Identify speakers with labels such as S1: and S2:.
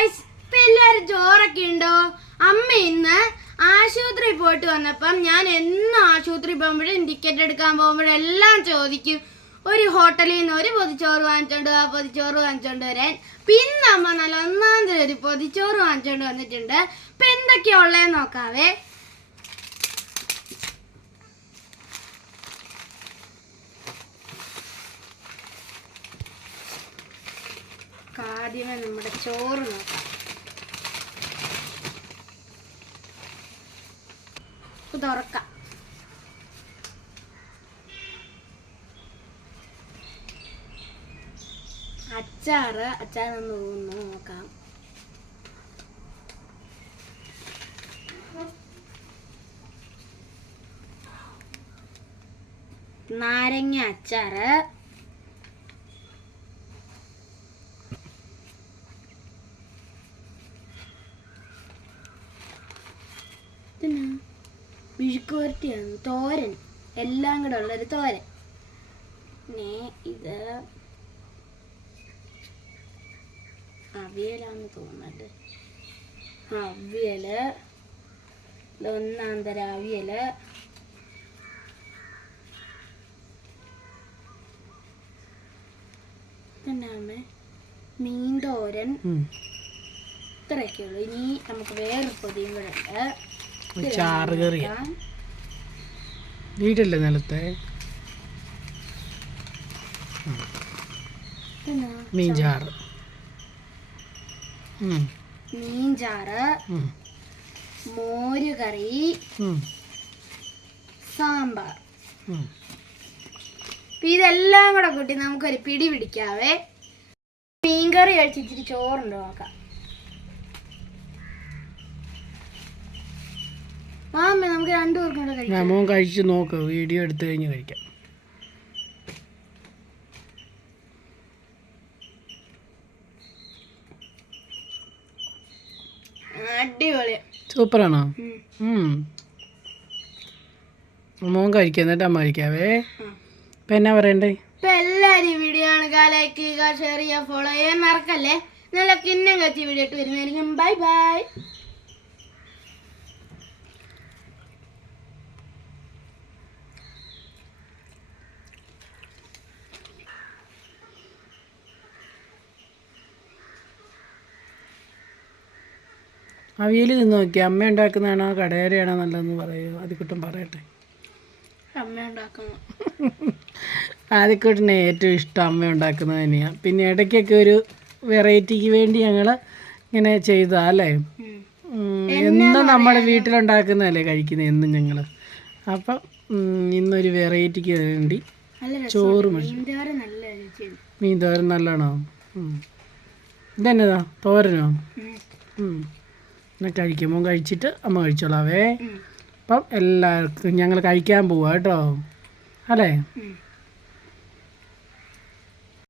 S1: Guys ഇപ്പൊ എല്ലാരും ചോറൊക്കെ ഉണ്ടോ? അമ്മ ഇന്ന് ആശുപത്രി പോയിട്ട് വന്നപ്പം ഞാൻ എന്നും ആശുപത്രി പോകുമ്പോഴും ടിക്കറ്റ് എടുക്കാൻ പോകുമ്പോഴും എല്ലാം ചോദിക്കും. ഒരു ഹോട്ടലിൽ നിന്ന് ഒരു പൊതിച്ചോറ് വാങ്ങിച്ചോണ്ട് ആ പൊതിച്ചോറ് വാങ്ങിച്ചോണ്ട് വരാൻ. പിന്നെ അമ്മ നല്ല ഒന്നാം തരം ഒരു പൊതിച്ചോറ് വാങ്ങിച്ചോണ്ട് വന്നിട്ടുണ്ട്. ഇപ്പൊ എന്തൊക്കെയാ ഉള്ളതെന്ന് നോക്കാവേ. ആദ്യമേ നമ്മുടെ ചോറ് നോക്കാം. തുറക്കാം അച്ചാറ് അച്ചാറൊന്ന് ഒന്ന് നോക്കാം. നാരങ്ങ അച്ചാറ്. പിന്നെ മെഴുക്കുവരട്ടിയാണ് തോരൻ. എല്ലാം കൂടെ ഉള്ളൊരു തോരൻ. പിന്നെ ഇത് അവിയലാന്ന് തോന്നുന്നുണ്ട്. അവിയൽ ഒന്നാം തരം അവിയൽ. പിന്നെ മീൻ തോരൻ. ഇത്രയൊക്കെ ഉള്ളൂ ഇനി നമുക്ക് വേറൊരു പൊതിയും കൂടെ ഉണ്ട്.
S2: ചാറ് കറിയ.
S1: നോക്കാം.
S2: വീട്ടിലെ നിലത്തെ മീൻ ചാറ്.
S1: മീൻ ചാറ് മോര് കറി സാമ്പാർ. ഇതെല്ലാം കൂടെ കൂട്ടി നമുക്കൊരു പിടി പിടിക്കാവേ. മീൻകറി കഴിച്ച് ഇച്ചിരി ചോറുണ്ട് നോക്കാം. മാമ്മ നമുക്ക് രണ്ടു പേർക്കും കൂടെ കഴിക്കാം.
S2: മോൻ കഴിച്ച് നോക്ക് വീഡിയോ എടുത്തു കഴിഞ്ഞ് കഴിക്കാം.
S1: അടിപൊളി.
S2: സൂപ്പറാണോ. മോൻ കഴിക്കാം എന്നിട്ട് അമ്മ കഴിക്കാവേ. ഇപ്പം എന്നാ പറയണ്ടേ?
S1: ഇപ്പൊ എല്ലാരും വീഡിയോ കാണുക ലൈക്ക് ചെയ്യുക ഷെയർ ചെയ്യുക ഫോളോ ചെയ്യാൻ മറക്കല്ലേ? നല്ല കിണ്ണം കത്തി വീഡിയോ ഇട്ട് വരുന്നതായിരിക്കും. ബൈ ബൈ
S2: അവിയൽ നിന്ന് നോക്കി അമ്മ ഉണ്ടാക്കുന്നതാണോ കടയരയാണോ നല്ലതെന്ന് പറയൂ. അതിക്കുട്ടൻ പറയട്ടെ.
S1: അമ്മ ഉണ്ടാക്കുന്നു.
S2: ആദ്യക്കുട്ടനെ ഏറ്റവും ഇഷ്ടം അമ്മ ഉണ്ടാക്കുന്നത് തന്നെയാണ് പിന്നെ ഇടയ്ക്കൊക്കെ ഒരു വെറൈറ്റിക്ക് വേണ്ടി ഞങ്ങൾ ഇങ്ങനെ ചെയ്താ അല്ലേ? എന്നും നമ്മുടെ വീട്ടിലുണ്ടാക്കുന്നതല്ലേ കഴിക്കുന്നത് എന്നും ഞങ്ങൾ അപ്പം ഇന്നൊരു വെറൈറ്റിക്ക് വേണ്ടി ചോറ് മീൻ തോരൻ നല്ലതാണോ ഉം. ഇതെന്നതാ? തോരനോ?
S1: ഉം.
S2: കഴിക്കുമ്പോൾ കഴിച്ചിട്ട് അമ്മ കഴിച്ചോളാവേ. അപ്പം എല്ലാവർക്കും ഞങ്ങൾ കഴിക്കാൻ പോവാ കേട്ടോ അല്ലേ.